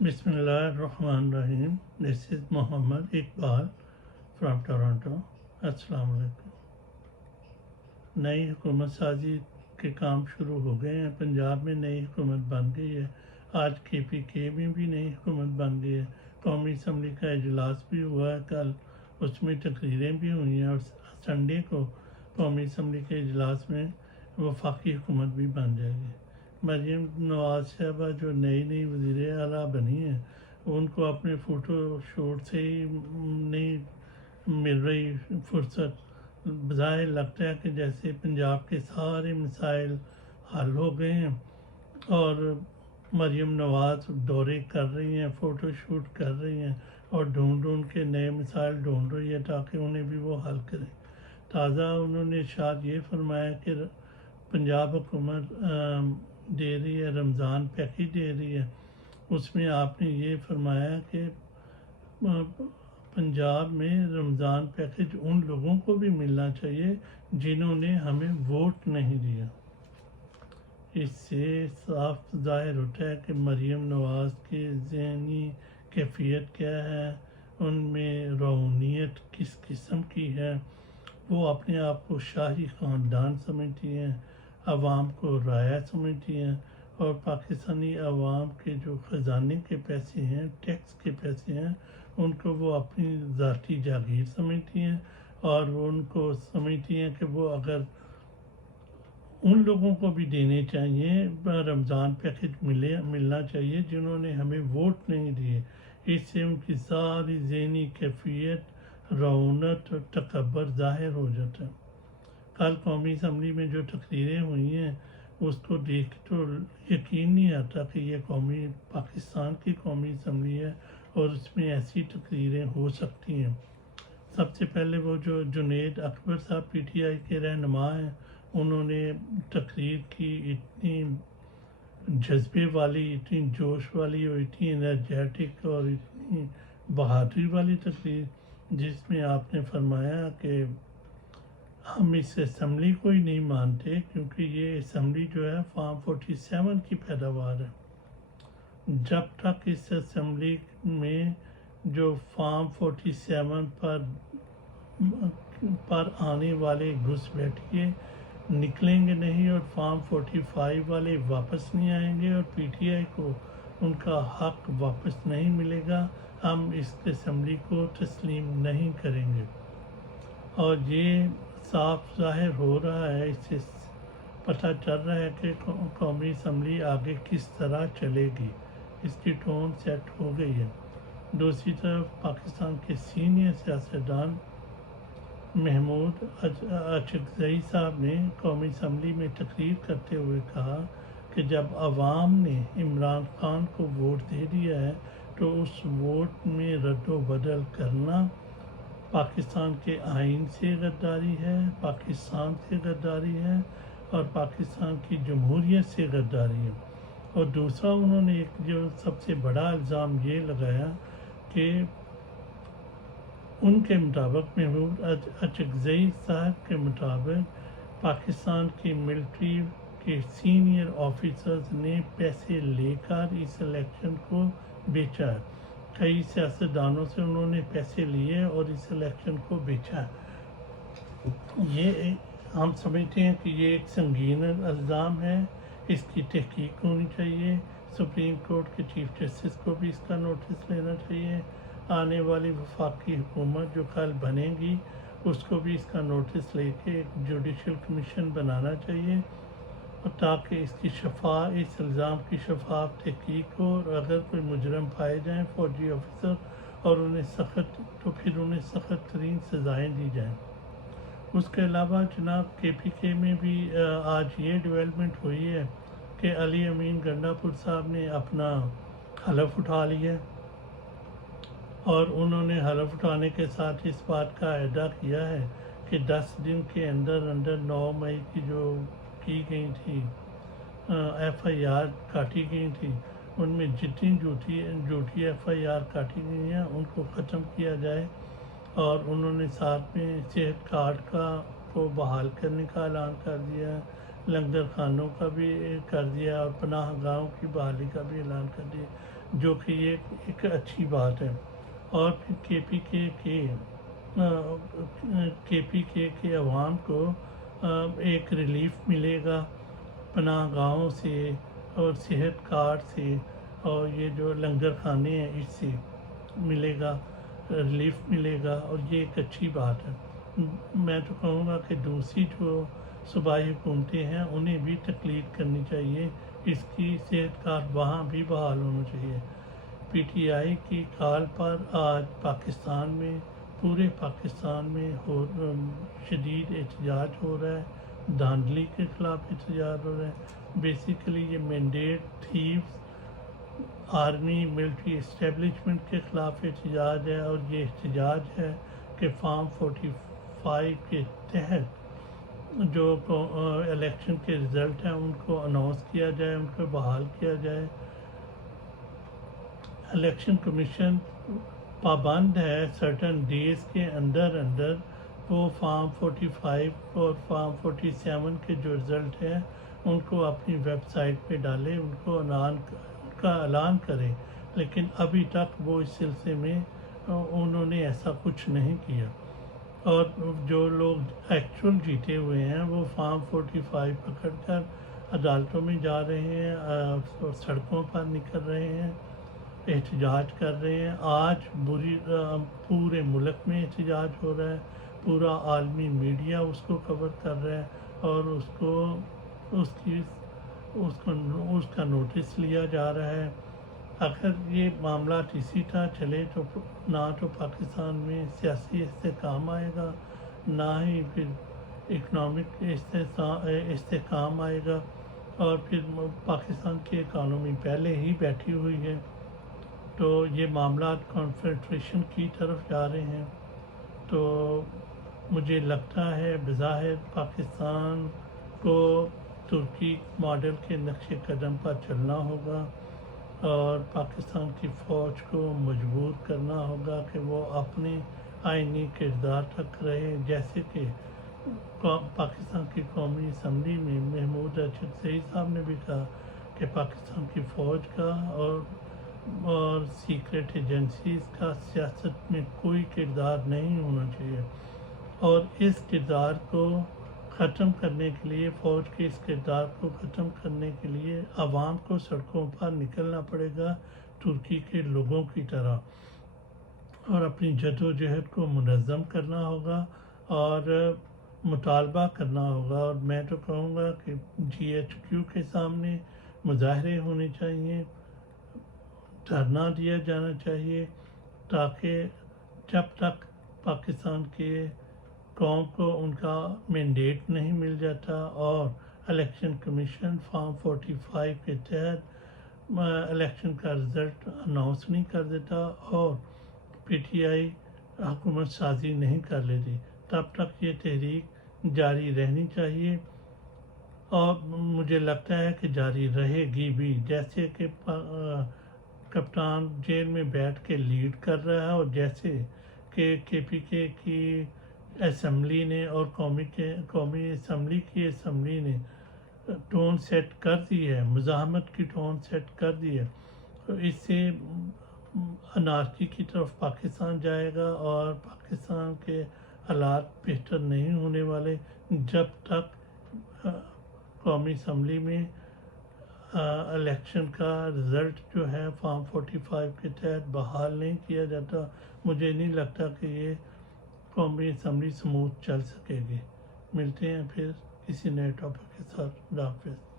بسم اللہ الرحمن الرحیم. دس از محمد اقبال فرام ٹورانٹو. السلام علیکم. نئی حکومت سازی کے کام شروع ہو گئے ہیں. پنجاب میں نئی حکومت بن گئی ہے. آج KPK میں بھی نئی حکومت بن گئی ہے. قومی اسمبلی کا اجلاس بھی ہوا ہے کل، اس میں تقریریں بھی ہوئی ہیں، اور سنڈے کو قومی اسمبلی کے اجلاس میں وفاقی حکومت بھی بن جائے گی. مریم نواز صاحبہ جو نئی وزیر اعلیٰ بنی ہیں، ان کو اپنے فوٹو شوٹ سے ہی نہیں مل رہی فرصت. بظاہر لگتا ہے کہ جیسے پنجاب کے سارے مسائل حل ہو گئے ہیں، اور مریم نواز دورے کر رہی ہیں، فوٹو شوٹ کر رہی ہیں، اور ڈھونڈ کے نئے مسائل ڈھونڈ رہی ہے تاکہ انہیں بھی وہ حل کریں. تازہ انہوں نے ارشاد یہ فرمایا کہ پنجاب حکومت دے رہی ہے، رمضان پیکیج دے رہی ہے. اس میں آپ نے یہ فرمایا کہ پنجاب میں رمضان پیکیج ان لوگوں کو بھی ملنا چاہیے جنہوں نے ہمیں ووٹ نہیں دیا. اس سے صاف ظاہر ہوتا ہے کہ مریم نواز کی ذہنی کیفیت کیا ہے، ان میں روحانیت کس قسم کی ہے. وہ اپنے آپ کو شاہی خاندان سمجھتی ہیں، عوام کو رعایا سمجھتی ہیں، اور پاکستانی عوام کے جو خزانے کے پیسے ہیں، ٹیکس کے پیسے ہیں، ان کو وہ اپنی ذاتی جاگیر سمجھتی ہیں. اور وہ ان کو سمجھتی ہیں کہ وہ اگر ان لوگوں کو بھی دینے چاہیے، رمضان پیکیج ملنا چاہیے جنہوں نے ہمیں ووٹ نہیں دیے. اس سے ان کی ساری ذہنی کیفیت، رعونت اور تکبر ظاہر ہو جاتا ہے. کل قومی اسمبلی میں جو تقریریں ہوئی ہیں، اس کو دیکھ تو یقین نہیں آتا کہ یہ پاکستان کی قومی اسمبلی ہے اور اس میں ایسی تقریریں ہو سکتی ہیں. سب سے پہلے وہ جو جنید اکبر صاحب PTI کے رہنما ہیں، انہوں نے تقریر کی، اتنی جذبے والی، اتنی جوش والی، اور اتنی انرجیٹک اور اتنی بہادری والی تقریر، جس میں آپ نے فرمایا کہ ہم اس اسمبلی کو ہی نہیں مانتے کیونکہ یہ اسمبلی جو ہے فارم 47 کی پیداوار ہے. جب تک اس اسمبلی میں جو فارم 47 پر آنے والے گھس بیٹھیے نکلیں گے نہیں، اور فارم 45 والے واپس نہیں آئیں گے، اور PTI کو ان کا حق واپس نہیں ملے گا، ہم اس اسمبلی کو تسلیم نہیں کریں گے. اور یہ صاف ظاہر ہو رہا ہے، اس سے پتہ چل رہا ہے کہ قومی اسمبلی آگے کس طرح چلے گی. اس کی ٹون سیٹ ہو گئی ہے. دوسری طرف پاکستان کے سینئر سیاستدان محمود اچکزئی صاحب نے قومی اسمبلی میں تقریر کرتے ہوئے کہا کہ جب عوام نے عمران خان کو ووٹ دے دیا ہے تو اس ووٹ میں رد و بدل کرنا پاکستان کے آئین سے غداری ہے، پاکستان سے غداری ہے، اور پاکستان کی جمہوریت سے غداری ہے. اور دوسرا انہوں نے ایک جو سب سے بڑا الزام یہ لگایا کہ ان کے مطابق، محمود اچکزئی صاحب کے مطابق، پاکستان کی ملٹری کے سینئر آفیسرز نے پیسے لے کر اس الیکشن کو بیچا ہے. کئی سیاستدانوں سے انہوں نے پیسے لیے اور اس الیکشن کو بیچا. یہ ہم سمجھتے ہیں کہ یہ ایک سنگین الزام ہے، اس کی تحقیق ہونی چاہیے. سپریم کورٹ کے چیف جسٹس کو بھی اس کا نوٹس لینا چاہیے. آنے والی وفاقی حکومت جو کل بنے گی، اس کو بھی اس کا نوٹس لے کے ایک جوڈیشل کمیشن بنانا چاہیے، اور تاکہ اس الزام کی شفاف تحقیق ہو، اور اگر کوئی مجرم پائے جائیں فوجی آفیسر، اور پھر انہیں سخت ترین سزائیں دی جائیں. اس کے علاوہ جناب KPK میں بھی آج یہ ڈیولپمنٹ ہوئی ہے کہ علی امین گنڈا پور صاحب نے اپنا حلف اٹھا لیا، اور انہوں نے حلف اٹھانے کے ساتھ اس بات کا اعادہ کیا ہے کہ 10 دن کے اندر 9 مئی کی جو کی گئی تھی FIR کاٹی گئی تھی، ان میں جتنی جھوٹی FIR کاٹی گئی ہیں ان کو ختم کیا جائے. اور انہوں نے ساتھ میں صحت کارڈ کو بحال کرنے کا اعلان کر دیا، لنگر خانوں کا بھی کر دیا، اور پناہ گاہوں کی بحالی کا بھی اعلان کر دیا. جو کہ یہ ایک اچھی بات ہے. اور پھر کے پی کے عوام کو ایک ریلیف ملے گا پناہ گاہوں سے اور صحت کارڈ سے اور یہ جو لنگر خانے ہیں اس سے ملے گا، ریلیف ملے گا، اور یہ ایک اچھی بات ہے. میں تو کہوں گا کہ دوسری جو صوبائی حکومتیں ہیں انہیں بھی تقلید کرنی چاہیے، اس کی صحت کارڈ وہاں بھی بحال ہونا چاہیے. پی ٹی آئی کی کال پر آج پاکستان میں، پورے پاکستان میں شدید احتجاج ہو رہا ہے، دھاندلی کے خلاف احتجاج ہو رہا ہے. بیسیکلی یہ mandate those army military establishment کے خلاف احتجاج ہے، اور یہ احتجاج ہے کہ فارم 45 کے تحت جو الیکشن کے رزلٹ ہیں ان کو اناؤنس کیا جائے، ان کو بحال کیا جائے. الیکشن کمیشن پابند ہے سرٹن ڈیز کے اندر وہ فارم 45 اور فارم 47 کے جو رزلٹ ہیں ان کو اپنی ویب سائٹ پہ ڈالے، ان کو ان کا اعلان کرے. لیکن ابھی تک وہ اس سلسلے میں انہوں نے ایسا کچھ نہیں کیا. اور جو لوگ ایکچوئل جیتے ہوئے ہیں وہ فارم 45 پکڑ کر عدالتوں میں جا رہے ہیں، سڑکوں پر نکل رہے ہیں، احتجاج کر رہے ہیں. آج پورے ملک میں احتجاج ہو رہا ہے، پورا عالمی میڈیا اس کو کور کر رہا ہے اور اس کا نوٹس لیا جا رہا ہے. اگر یہ معاملات اسی طرح چلے تو نہ تو پاکستان میں سیاسی استحکام آئے گا، نہ ہی پھر اکنامک استحکام آئے گا، اور پھر پاکستان کی اکانومی پہلے ہی بیٹھی ہوئی ہے، تو یہ معاملات کنفیڈریشن کی طرف جا رہے ہیں. تو مجھے لگتا ہے بظاہر پاکستان کو ترکی ماڈل کے نقش قدم پر چلنا ہوگا اور پاکستان کی فوج کو مجبور کرنا ہوگا کہ وہ اپنے آئینی کردار تک رہے. جیسے کہ پاکستان کی قومی اسمبلی میں محمود ارشد ضئی صاحب نے بھی کہا کہ پاکستان کی فوج کا اور سیکرٹ ایجنسیز کا سیاست میں کوئی کردار نہیں ہونا چاہیے، اور اس کردار کو ختم کرنے کے لیے، فوج کے اس کردار کو ختم کرنے کے لیے عوام کو سڑکوں پر نکلنا پڑے گا ترکی کے لوگوں کی طرح، اور اپنی جد و جہد کو منظم کرنا ہوگا اور مطالبہ کرنا ہوگا. اور میں تو کہوں گا کہ GHQ کے سامنے مظاہرے ہونے چاہیے، دھرنا دیا جانا چاہیے، تاکہ جب تک پاکستان کے قوم کو ان کا مینڈیٹ نہیں مل جاتا اور الیکشن کمیشن فارم 45 کے تحت الیکشن کا رزلٹ اناؤنس نہیں کر دیتا اور پی ٹی آئی حکومت سازی نہیں کر لیتی، تب تک یہ تحریک جاری رہنی چاہیے. اور مجھے لگتا ہے کہ جاری رہے گی بھی، جیسے کہ کپتان جیل میں بیٹھ کے لیڈ کر رہا ہے، اور جیسے کہ KPK کی اسمبلی نے اور قومی اسمبلی نے ٹون سیٹ کر دی ہے، مزاحمت کی ٹون سیٹ کر دی ہے. تو اس سے انارکی کی طرف پاکستان جائے گا اور پاکستان کے حالات بہتر نہیں ہونے والے جب تک قومی اسمبلی میں الیکشن کا رزلٹ جو ہے فارم 45 کے تحت بحال نہیں کیا جاتا. مجھے نہیں لگتا کہ یہ قومی اسمبلی سموتھ چل سکے گی. ملتے ہیں پھر کسی نئے ٹاپک کے ساتھ. خدا حافظ.